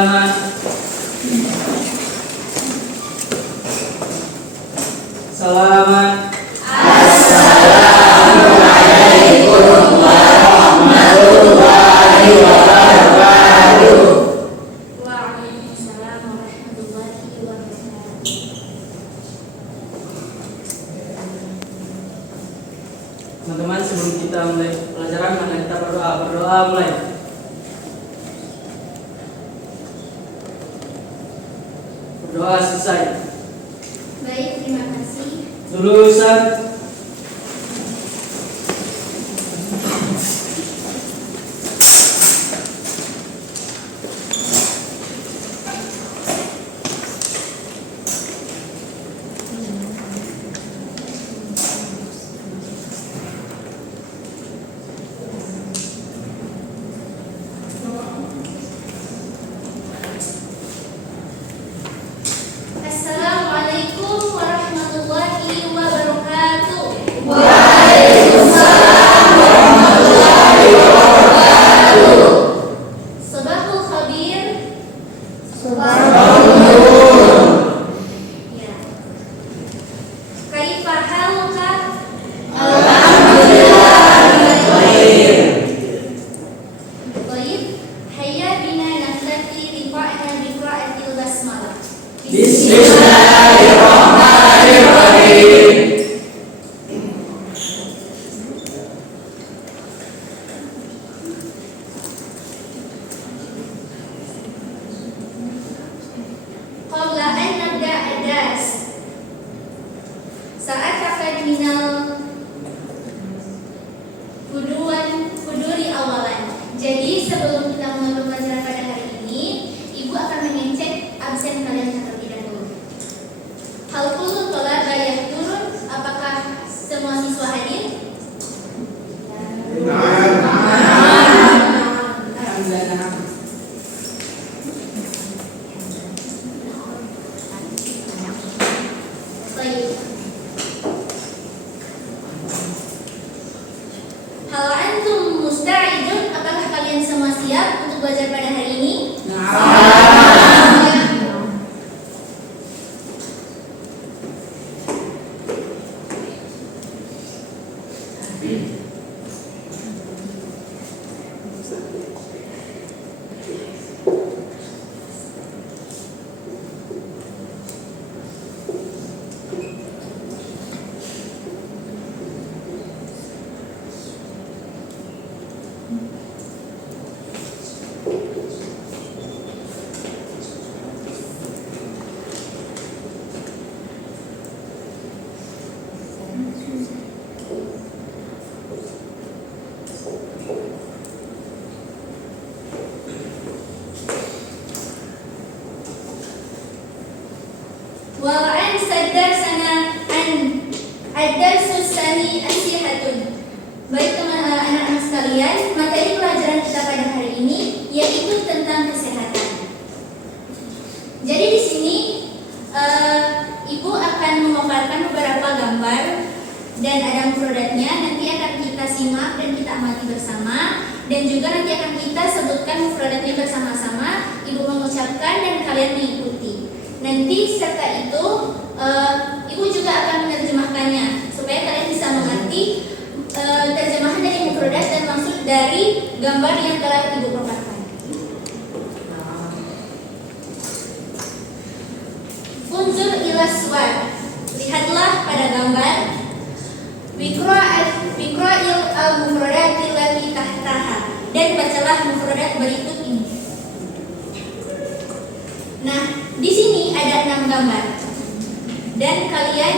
salaman. Salaman. Assalamualaikum warahmatullahi wabarakatuh. Waalaikumsalam warahmatullahi wabarakatuh. Teman-teman, sebelum kita mulai pelajaran, mari kita berdoa mulai. Berdoa selesai. Baik, terima kasih. Dulu Ustaz. Assalamualaikum warahmatullahi wabarakatuh. Waalaikumsalam warahmatullahi wabarakatuh. Sabahul khabir. Ya. Kaifa haluka? Alhamdulillah baik. Baik. Hayya bina naftati rifa'na bi qira'atil basmalah. Bismillahirrahmanirrahim. Qabla an nabda ad-dars. Sa'ataqad minal fuduri awalan. Jadi sebelum kita mulai pembelajaran pada hari ini, Ibu akan mengecek absen kalian terlebih dahulu. Hal kullu thalaba yahdurun, apakah semua siswa hadir? Baik. Hal antum musta'idun, apakah kalian semua siap untuk belajar pada hari ini? Wa'an sadar sana ad-darsus sani asihatun. Baik anak-anak sekalian, materi pelajaran kita pada hari ini yaitu tentang kesehatan. Jadi di sini Ibu akan memaparkan beberapa gambar dan ada mufradatnya. Nanti akan kita simak dan kita amati bersama, dan juga nanti akan kita sebutkan mufradatnya bersama-sama. Ibu mengucapkan dan kalian mengikuti. Nanti serta itu Ibu juga akan menerjemahkannya supaya kalian bisa mengerti terjemahan dari mufradat dan maksud dari gambar yang telah Ibu paparkan. Unzur ila suwar. Lihatlah pada gambar. Biqra'il al-mufradatil lati tahtaha, dan bacalah mufradat berikut ini. Nah, di sini ada 6 gambar. Dan kalian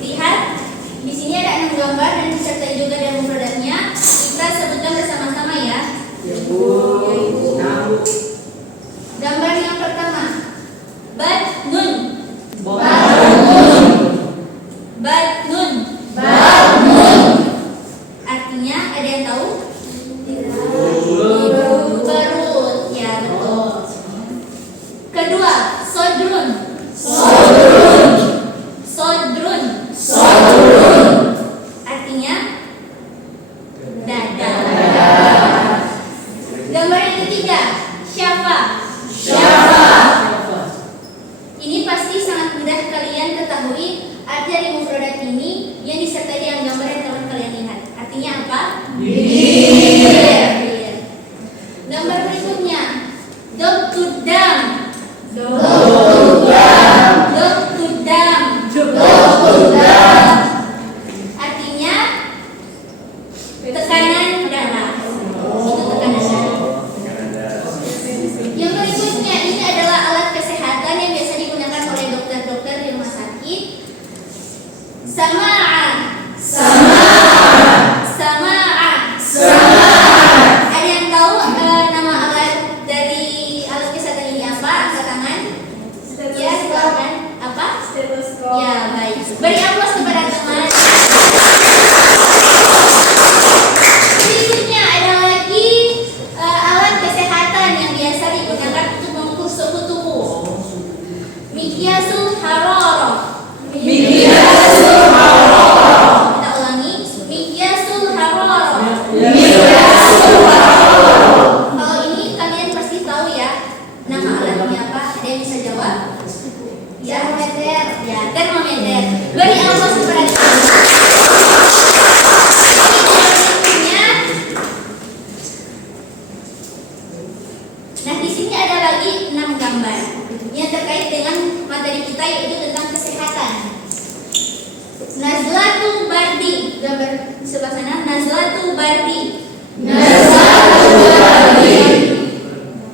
lihat di sini ada 6 gambar dan disertai juga dengan mufradatnya. Kita sebutkan bersama-sama ya. Gambar yang pertama, batnun. Batnun. Artinya ada yang tahu? Perut. Ya, betul. Kedua, sodrun. Artinya dada. Gambar yang ketiga, Ya, baik. Beri aplaus kepada teman. Berikutnya ada lagi alat kesehatan yang biasa digunakan untuk mengukur suhu tubuh. Miqyasul hararah. Miqyasul hararah. Kita ulangi. Miqyasul hararah. Miqyasul hararah. Kalau ini kalian pasti tahu ya. Nama alatnya apa? Ada yang bisa jawab? Termometer. Ya, termometer. Beri aplaus kepada berikutnya. Nah, di sini ada lagi 6 gambar yang terkait dengan materi kita, yaitu tentang kesehatan. Nazlatu bardi, gambar di sebelah sana. Nazlatu bardi. Nazlatu bardi.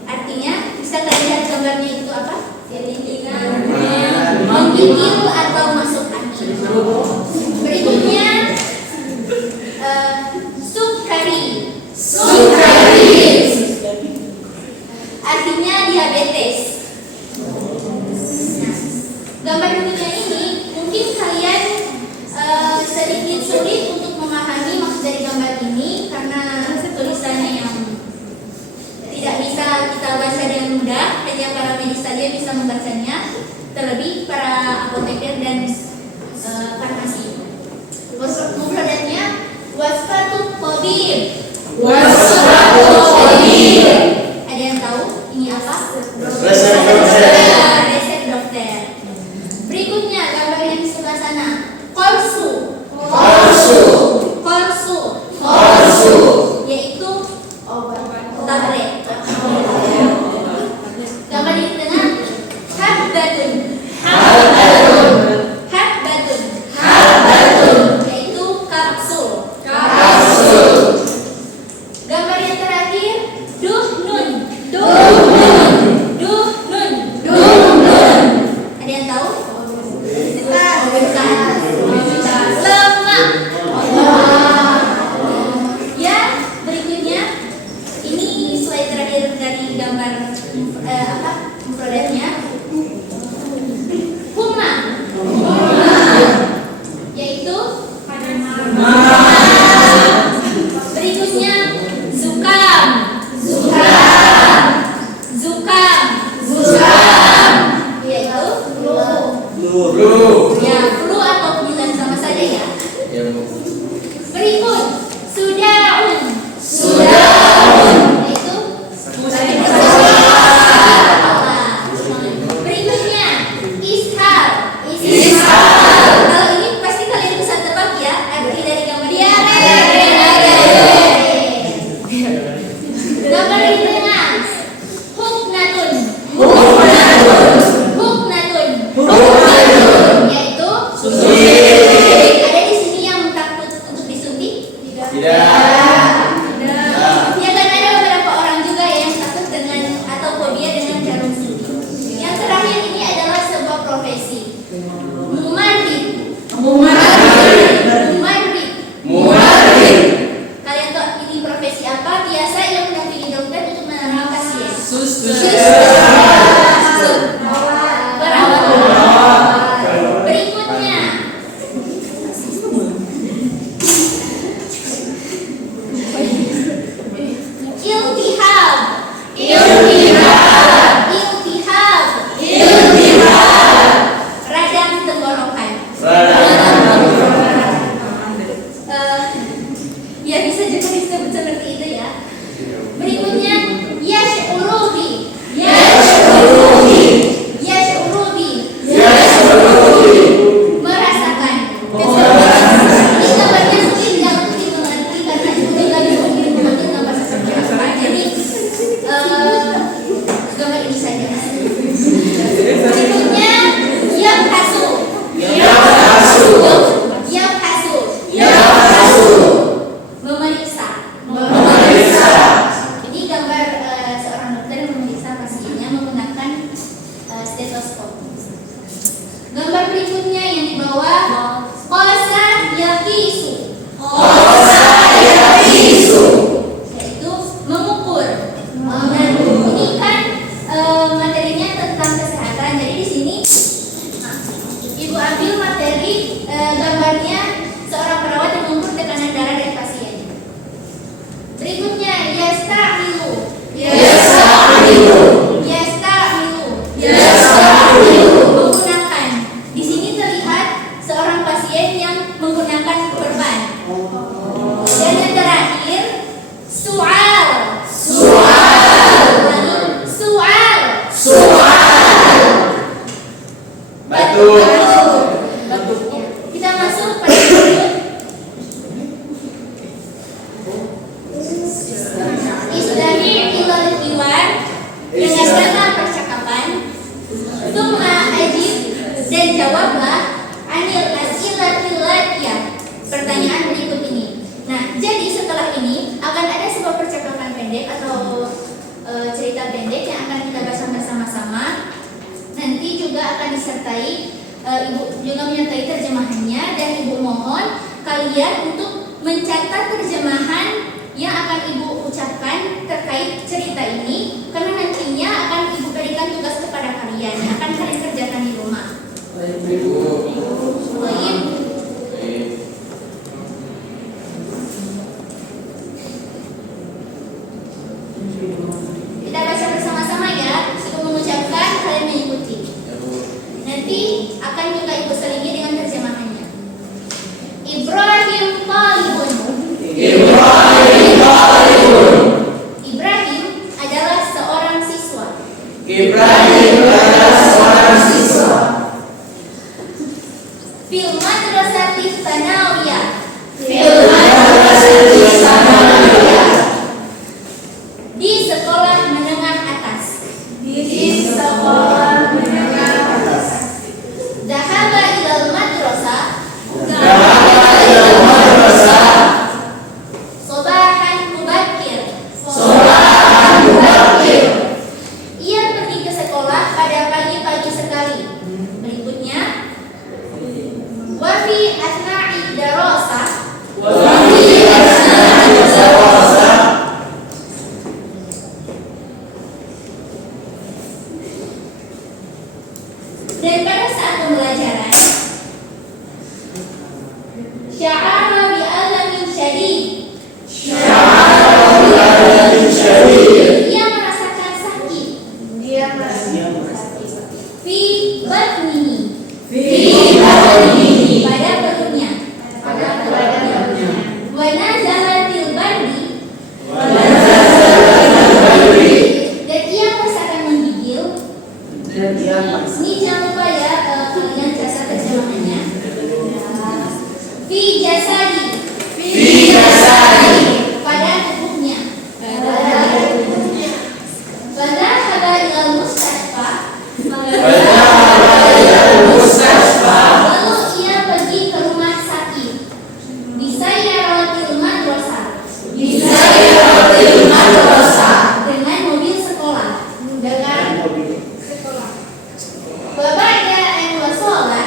Artinya, bisa kalian lihat gambarnya itu apa? Menggigil atau masuk angin. Berikutnya, sukari. Sukari. Artinya diabetes. Nah, gambar berikutnya ini mungkin kalian sedikit sulit untuk memahami maksud dari gambar ini karena tulisannya yang tidak bisa kita baca dengan mudah. Hanya para medis saja bisa membacanya, terlebih para apoteker dan farmasi. Mufradatnya wasfatut tabib. Wasfatut tabib. Ada yang tahu ini apa? Resep dokter. Resep dokter. Berikutnya gambar yang di sebelah sana. Korsu. Korsu. Korsu. Korsu. Yaitu tablet. Gambar di tengah. Habbatun. Habbatun. Habbatun. Habbatun. Yaitu kapsul. Kapsul. Gambar yang terakhir. Duhnun. Duhnun. Duhnun. Duhnun. Ada yang tahu? Bukan. Lemak. Ya, berikutnya ini slide terakhir dari gambar mufradatnya. Huma. Yaitu berikutnya zukam. Zukam. Yaitu Flu. ya, flu atau pilek sama saja ya. Berikut sudaun. Yaitu berikutnya ishal. Kalau ini pasti kalian bisa tebak ya arti dari gambar diare. Gambar di tengah. Huknatun. Yaitu ada di sini yang takut untuk disuntik? Tidak. Ya kan ada beberapa orang juga yang takut dengan atau fobia dengan jarum suntik. Yang terakhir ini adalah sebuah profesi. Mumarrid. Kalian tahu ini profesi apa? Biasa yang mendampingi dokter untuk menangani pasien. Perawat. Berikutnya. Iltihab. Radang tenggorokan. Ya bisa juga disebut seperti itu ya. Berikutnya yash'urubi. Merasakan. Ini gambarnya sulit ya untuk dimengerti karena juga mungkin memakai gambar seperti apa. Jadi gambar ini saja. Berikutnya yabhasu. Memeriksa. Ini gambar seorang dokter yang memeriksa pasiennya menggunakan stetoskop. Gambar berikutnya yang di bawah qasa yaqisu. Yaitu mengukur. Dan ini kan materinya tentang kesehatan. Jadi di sini Ibu ambil gambarnya seorang perawat yang mengukur tekanan darah dari pasien. Berikutnya yasta'milu. Menggunakan. Di sini terlihat seorang pasien yang menggunakan perban. Dan yang terakhir su'al. Batu. Kita masuk pada berikut. Istami' ilal hiwar. Dengarkanlah percakapan. Tsumma ajib, dan jawablah anil as'ilatil latiyah, pertanyaan berikut ini. Nah, jadi setelah ini akan ada sebuah percakapan pendek atau cerita pendek yang akan kita baca bersama-sama. Nanti juga akan disertai ibu juga menyertai terjemahannya, dan ibu mohon kalian untuk mencatat terjemahan yang akan ibu ucapkan terkait cerita ini, karena nantinya akan ibu berikan tugas kepada kalian yang akan kalian kerjakan di rumah. Baik. Kita baca bersama-sama ya. Ibu mengucapkan, kalian mengikuti. Nanti akan juga ibu selingi dengan terjemahannya. Ibrahim talibun. Ibrahim adalah seorang siswa. Fil madrasati tsanawiyah. Di sekolah menengah atas. Dhahaba ilal madrasah. Sobahan mubakir. Ia pergi ke sekolah pada pagi-pagi sekali. Berikutnya, wafi asna'i darasah. Dan pada saat pembelajaran, sya'ara bi'alamin syadid. Ia merasakan sakit. Fi batnihi. Pada perutnya. Wa nazalatil bardi. Dan ia merasakan menggigil. Ini jangan lupa ya, kalian catat terjemahannya. Fi jasadi. Pada tubuhnya. Fadhahaba ilal mustashfa. Lalu ia pergi ke rumah sakit. Bisayyaratil madrasah. Dengan mobil sekolah. Wabada an wasolah.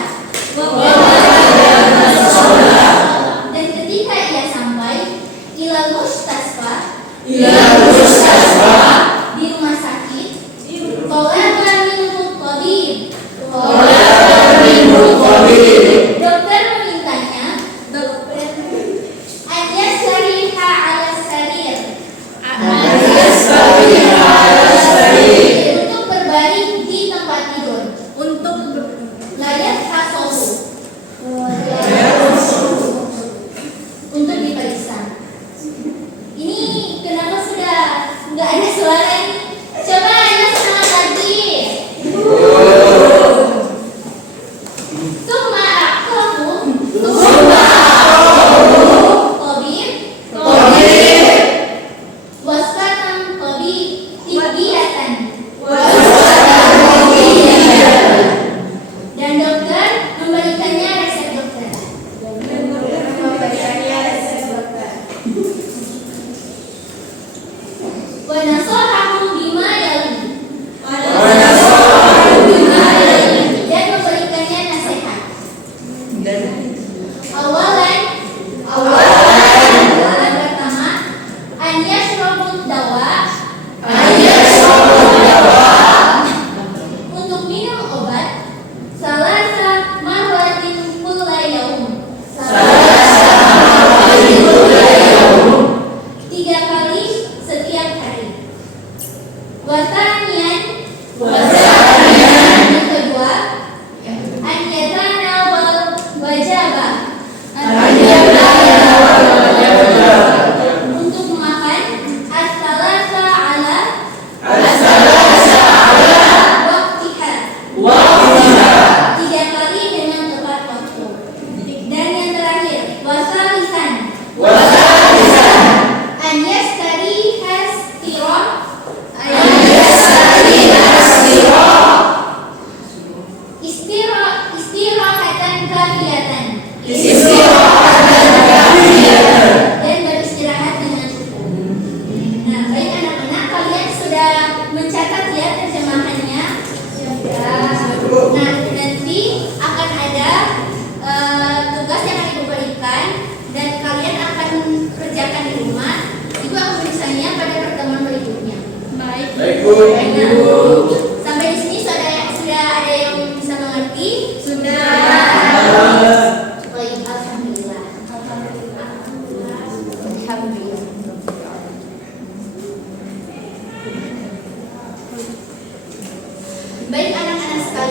Dan ketika ia sampai ilal mustasfa. Di rumah sakit. Talaba minhu tabib.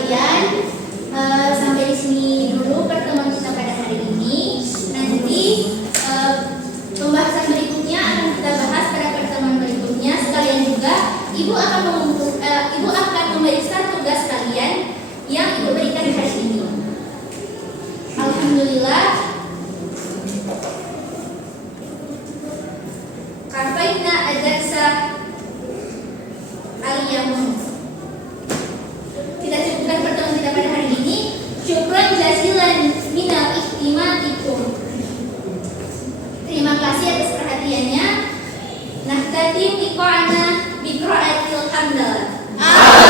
sekalian, sampai di sini dulu pertemuan kita pada hari ini. Nanti pembahasan berikutnya akan kita bahas pada pertemuan berikutnya. Sekalian juga Ibu akan memeriksa tugas kalian yang Ibu berikan hari ini. Alhamdulillah. Kafaina ad-darsa al-yawm. Kita cukupkan pertemuan kita pada hari ini. Syukran jazilan minal ihtimatikum. Terima kasih atas perhatiannya. Nahtatim liqa'ana biqra'atil hamdalah.